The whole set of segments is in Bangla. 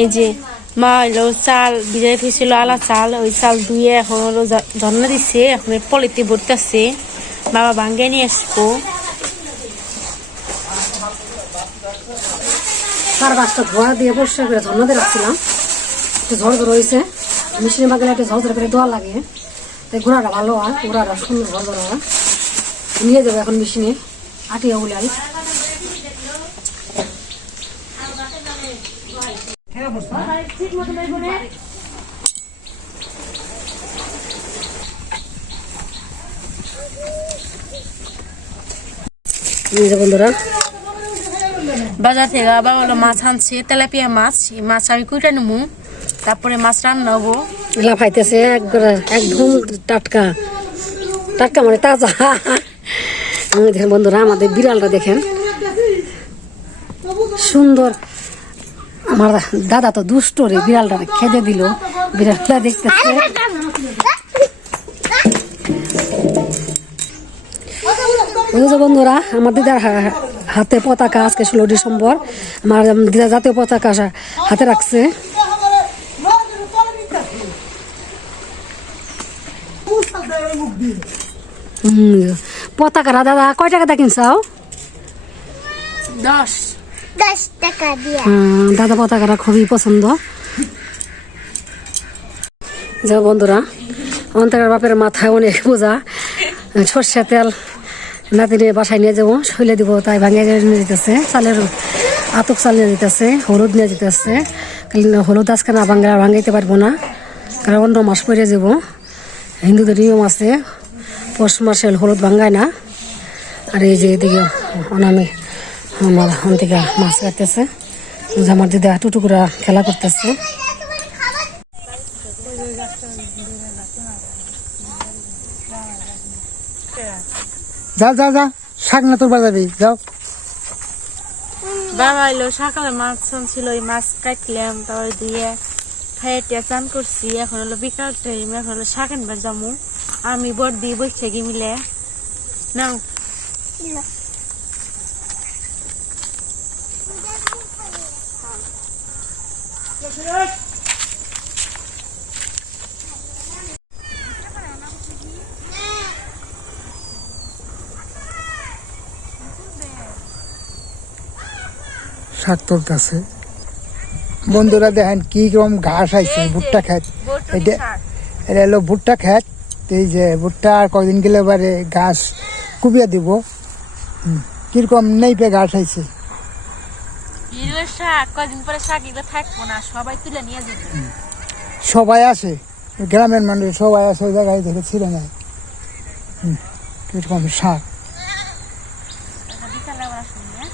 এই যে মা হইল চাল বিজয় থুইছিল, আলা চাল, ওই চাল ধুয়ে এখন হলো জন্ম দিছে, এখন পলিতে ভরতেছে। বাবা ভাঙ্গে নিয়ে আসব। চার পাঁচটা ধোয়া দিয়ে পরিষ্কার করে ধন্যতে রাখছিলাম। একটু ঝড় ঝড় হয়েছে মেশিনে বাগলে একটু ঝড় ঝড় করে দোয়া লাগে। তাই ঘোড়াটা ভালো হয় ঘোড়াটা সুন্দর ঝড় ঝড় হয়। নিয়ে যাব এখন মেশিনে। আটিয়া উলাল। এই যে বন্ধুরা। বাজার থেকে বাবা হলো মাছ আনছে তেলাপিয়া মাছ। এই মাছ আমি কুইটা নেব তারপরে মাছ রান্না হব লাফাইতেছে একদম টাটকা। টাটকা মানে তাজা। আমি দেখেন বন্ধুরা আমাদের বিড়ালটা দেখেন। সুন্দর। আমার দাদা তো দুষ্ট রে বিড়ালটা খেতে দিল। বিড়ালটা দেখতেছে বুঝেছ বন্ধুরা আমার দিদার হা- হাতে পতাকা আজকে ষোলো ডিসেম্বর। আমার দিদা জাতীয় পতাকা হাতে রাখছে। হুম, পতাকাটা দাদা কয় টাকা দা কিনছাও দশ। দাদা পতাকাটা খুবই পছন্দ। যাও বন্ধুরা, অন্তরের বাপের মাথায় অনেক বোঝা সর্ষে তেল নাতিনে বাসায় নিয়ে যাব, শৈলে দিব, তাই ভাঙিয়ে নিয়ে যেতেছে। চালের আতক চাল নিয়ে যেতেছে, হলুদ নিয়ে যেতেছে। হলুদ আজকে না ভাঙা ভাঙাইতে পারব না, কারণ অন্য মাস পরে যাব। হিন্দুদের নিয়ম আছে, পৌষ মাসে হলুদ ভাঙায় না। আর এই যে এদিকে অনামে আমার ওখান থেকে মাছ কাটতেছে। আমার দিদা টুটুকুরা খেলা করতেছে। যা যা যা শাক না তোর বাজাবি, যাও। বাবা হইল সকালে মাছ আনছিল, ওই মাছ কাটলাম, তারপরে দিয়ে খাইয়ে চান করছি। এখন হলো বিকাল টাইম এখন হলো শাক আনবার যামু। আমি বর দিয়ে বসে গিয়ে মিলে। নাও। শাক তুলতেছে বন্ধুরা দেখেন কি রকম ঘাস আইছে ভুট্টা খেত। এটা এটা হলো ভুট্টা খেত। এই যে ভুট্টা আর কদিন গেলে এবারে ঘাস কুবিয়ে দিব। হুম, কীরকম নেইপে ঘাস আইছে। শাক কদিন পরে শাক এগুলো থাকব না সবাই তুলে নিয়ে যাবে। সবাই আসে গ্রামের মানুষ সবাই আসে ওই জায়গায় ধরে ছিঁড়ে নেয়। কীরকম শাক। হ্যাঁ?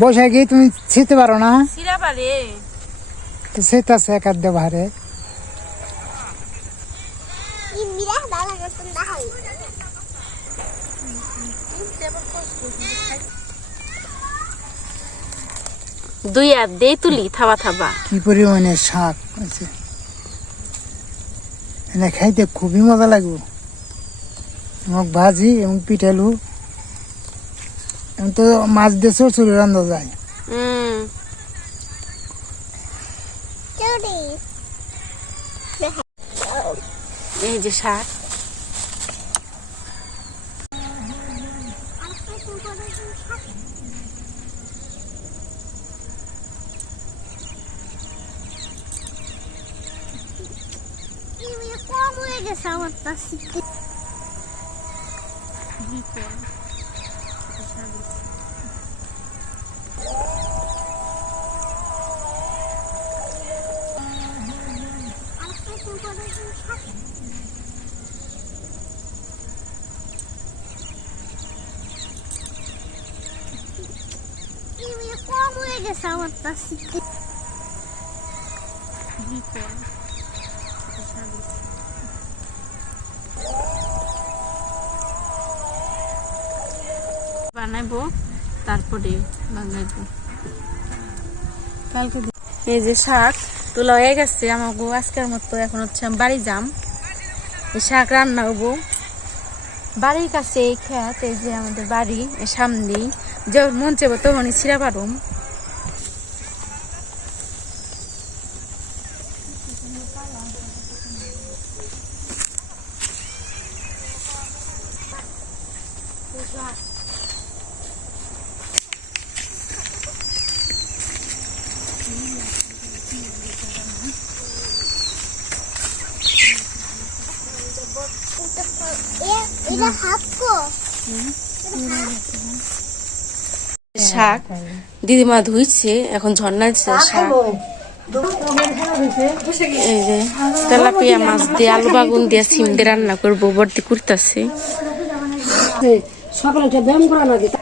বসে গিয়ে তুমি ছিঁতে পারো না? তো সেটাছে এক আধ করতেন না হয় দুই হাত দিয়ে তুলি থাবা থাবা। কি পরিমাণে শাক আছে। এনে খাইতে খুবই মজা লাগবে। এবং ভাজি এবং পিঠালু। এবং তো মাছ দিয়ে চড়চড়ি রান্ধা যায়। এই যে শাক। কম হয়ে গেছে আমার কাছে ইমিরা কম বানাইবো, তারপরে বানাইবো। কালকে এই যে শাক তোলা হয়ে গেছে আমাকে আজকের মতো এখন হচ্ছে আমি বাড়ি যাম। এই শাক রান্না হব। বাড়ির কাছে এই খেত এই যে আমাদের বাড়ি সামনে সামনেই। যখন মন চাইব তখনই ছিঁড়া পারুম শাক। দিদিমা ধুইছে এখন ঝর্ণা শাক এই যে তেলাপিয়া মাছ দিয়ে আলু বাগুন দিয়ে সিম দিয়ে রান্না করব বর্তি করতেছে। সকালে ব্যায়াম করা না? দিতা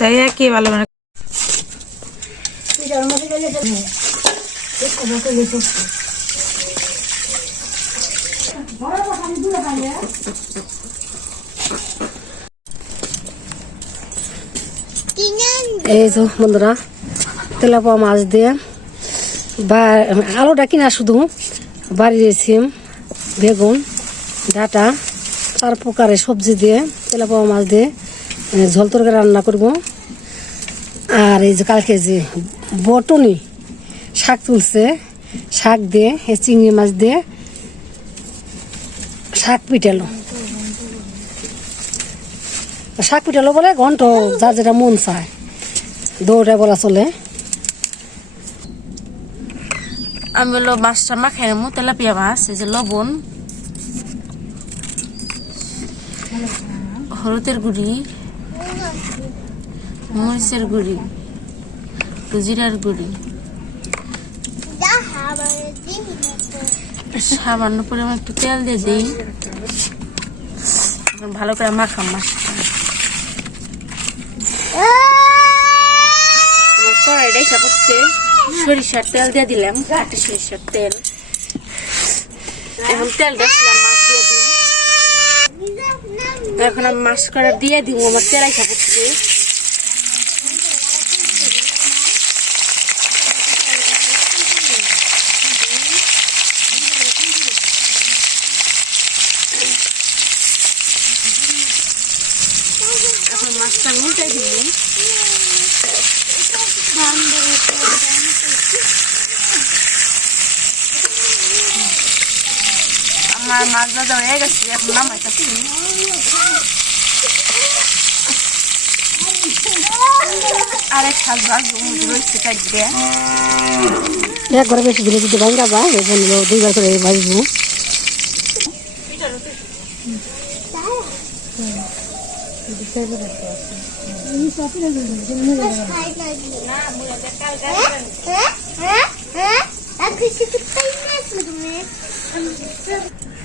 তাই কি ভালো মানে এই যে বন্ধুরা তেলাপোয়া মাছ দিয়ে বা আলুটা কিনা শুধু, বাড়ির সিম, বেগুন, ডাটা, চার প্রকারের সবজি দিয়ে তেলাপোয়া মাছ দিয়ে ঝোল তরকারি রান্না করব। আর এই যে কালকে যে বটনি শাক তুলছে, শাক দিয়ে চিংড়ি মাছ দিয়ে শাক পিটালো। শাক পিটালো বলে ঘন্ট, যার যেটা মন চায়। দৌড়ে বলা চলে। আমি হলো মাছটা মাখাই নেব তেলাপিয়া মাছ, এই যে লবণ, হলুদের গুড়ি মরিচের গুড়ি একটু জিরার দিন সামান্য পরিমাণ একটু তেল দিয়ে দিই। ভালো করে মাখাম মাছটা কড়াইটা এসে পড়ছে সরিষার তেল দিয়ে দিলাম খাটি সরিষার তেল। এখন তেল দেখলাম মাছ দিয়ে দিই এখন আমি মাছ করা দিয়ে দিব, আমার তেল এসে পড়ছে। আমার মাছ ভাজা হয়ে গেছে এখন নামাইতেছি আরেক শাক মুরগি রয়েছে দিয়ে। একবারে বেশি দিলে যদি যায় এই জন্য দুইবার করে ভাজবো।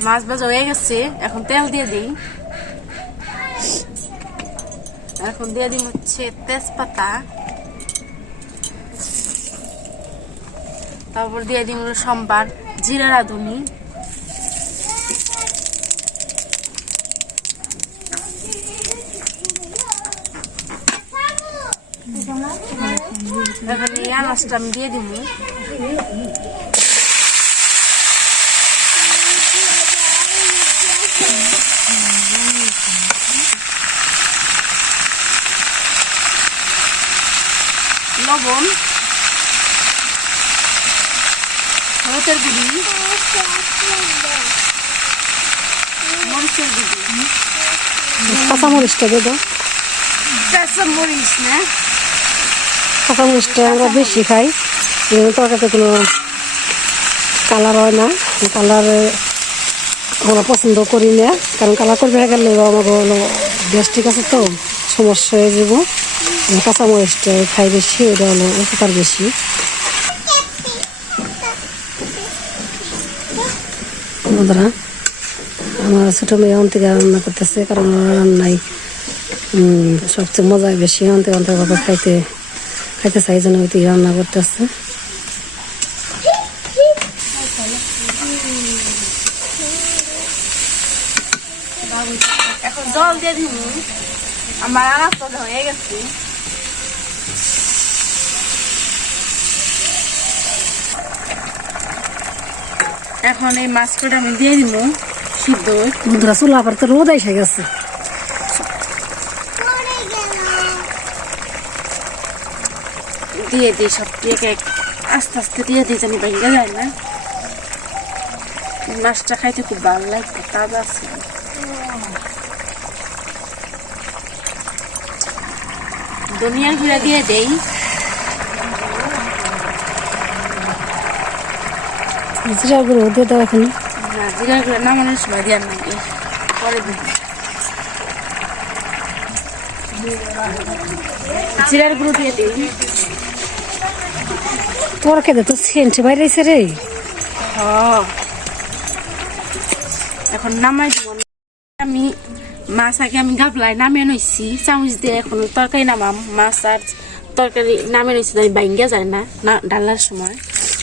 মাছ ভাজা হয়ে গেছে এখন তেল দিয়ে দিই এখন দিয়ে দিই হচ্ছে তেজপাতা তারপর দিয়ে দিই হলো সোমবার জিরা রাঁধুনি এখন এই আনাজটা আমি দিয়ে দিব লবণ হলুদের গুঁড়ি মরিচের গুঁড়ি। কাঁচামরিচটা দিয়ে দাও। কাঁচা মরিচ না? কাঁচামরিচটা আমরা বেশি খাই। তরকারিতে কোনো কালার হয় না। কালার আমরা পছন্দ করি না। কারণ কালার করবে গেলে আমাকে হলো গ্যাস্ট্রিক আছে তো সমস্যা হয়ে যাব। কাঁচামরিচটা খাই বেশি ওটা হলো উপকার বেশি। বন্ধুরা, আমার ছোট মেয়ে অন্তিকা রান্না করতেছে, কারণ রান্নাই সবচেয়ে মজাই বেশি। অন্তে অন্তের কথা খাইতে খাইতে চাই যেন ওই রান্না করতেছে। এখন জল দিয়ে দিব। আমার আনাজটা হয়ে গেছে। এখন এই মাছটা আমি দিয়ে দিব সিদ্ধ বন্ধুরা চুলা আবার তো রোদ এসে গেছে। দিয়ে দিই সব এক এক আস্তে আস্তে দিয়ে দিই যেন ভেঙে যায় না। মাছটা খাইতে খুব ভালো লাগতো তাজা আছে। দুনিয়ার ঘুরে দিয়ে দেই। জিরা গুঁড়ো দিয়ে দাও এখন। না জিরার গুঁড়া নামানোর সময় দিয়ে না পরে দিই। জিরার গুঁড়ো দিয়ে দিই। তোর খেতে তো সেন্ট বাইরেছে রে। এখন নামাই দিব আমি মাছ আগে আমি গাবলায় নামিয়ে নইছি চামচ দিয়ে এখন তরকারি নামাম। মাছ আর তরকারি নামিয়ে নইছি আমি বাইঙ্গা যায় না না ডালার সময়।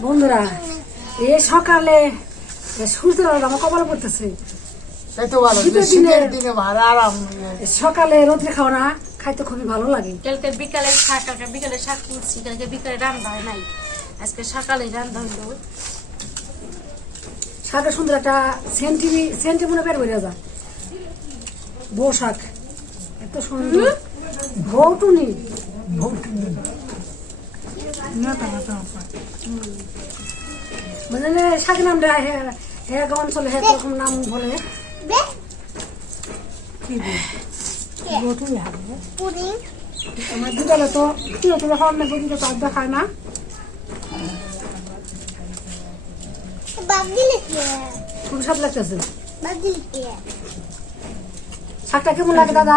বন্ধুরা এ সকালে এ সূর্যের আলো আমার কপালে পড়তেছে। ভালো শীতের দিনে- সকালে রোদ্রে খাওয়া না খাইতে খুবই ভালো লাগে। কালকে বিকালে শাক কালকে বিকালে শাক তুলছি কালকে বিকালে রান্না হয় নাই। আজকে সকালে রান্না হইল। শাকে সুন্দর একটা সেন্টি সেন্টি মনে বের করে যা। বউ শাক এত সুন্দর। বউটুনি মানে শাক নাম হে অঞ্চলে হে এরকম নাম বলে। বে। কি বউটুনি হবে পুডিং আমার দুটালে তো তুলে খাওয়ার না দুটো তো আড্ডা খায় না। লাগতেছে। শাকটা কেমন লাগে দাদা?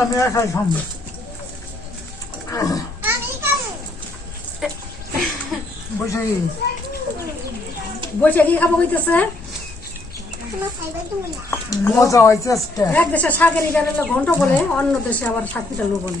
আমি একাই সম্ভব কি খাব হইতেছে মজা এক দেশে শাকের ঘন্ট বলে অন্য দেশে আবার শাক পিঠালো বলে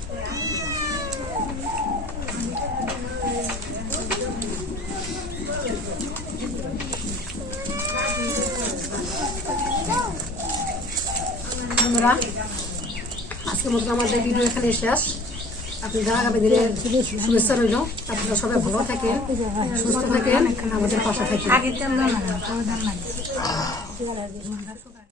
বন্ধুরা, আজকে মতো আমাদের ভিডিও এখানে শেষ। আপনি যারা আগামী দিনে শুভেচ্ছা রইল, আপনারা সবাই ভালো থাকেন, সুস্থ থাকেন, আমাদের পাশে থাকেন।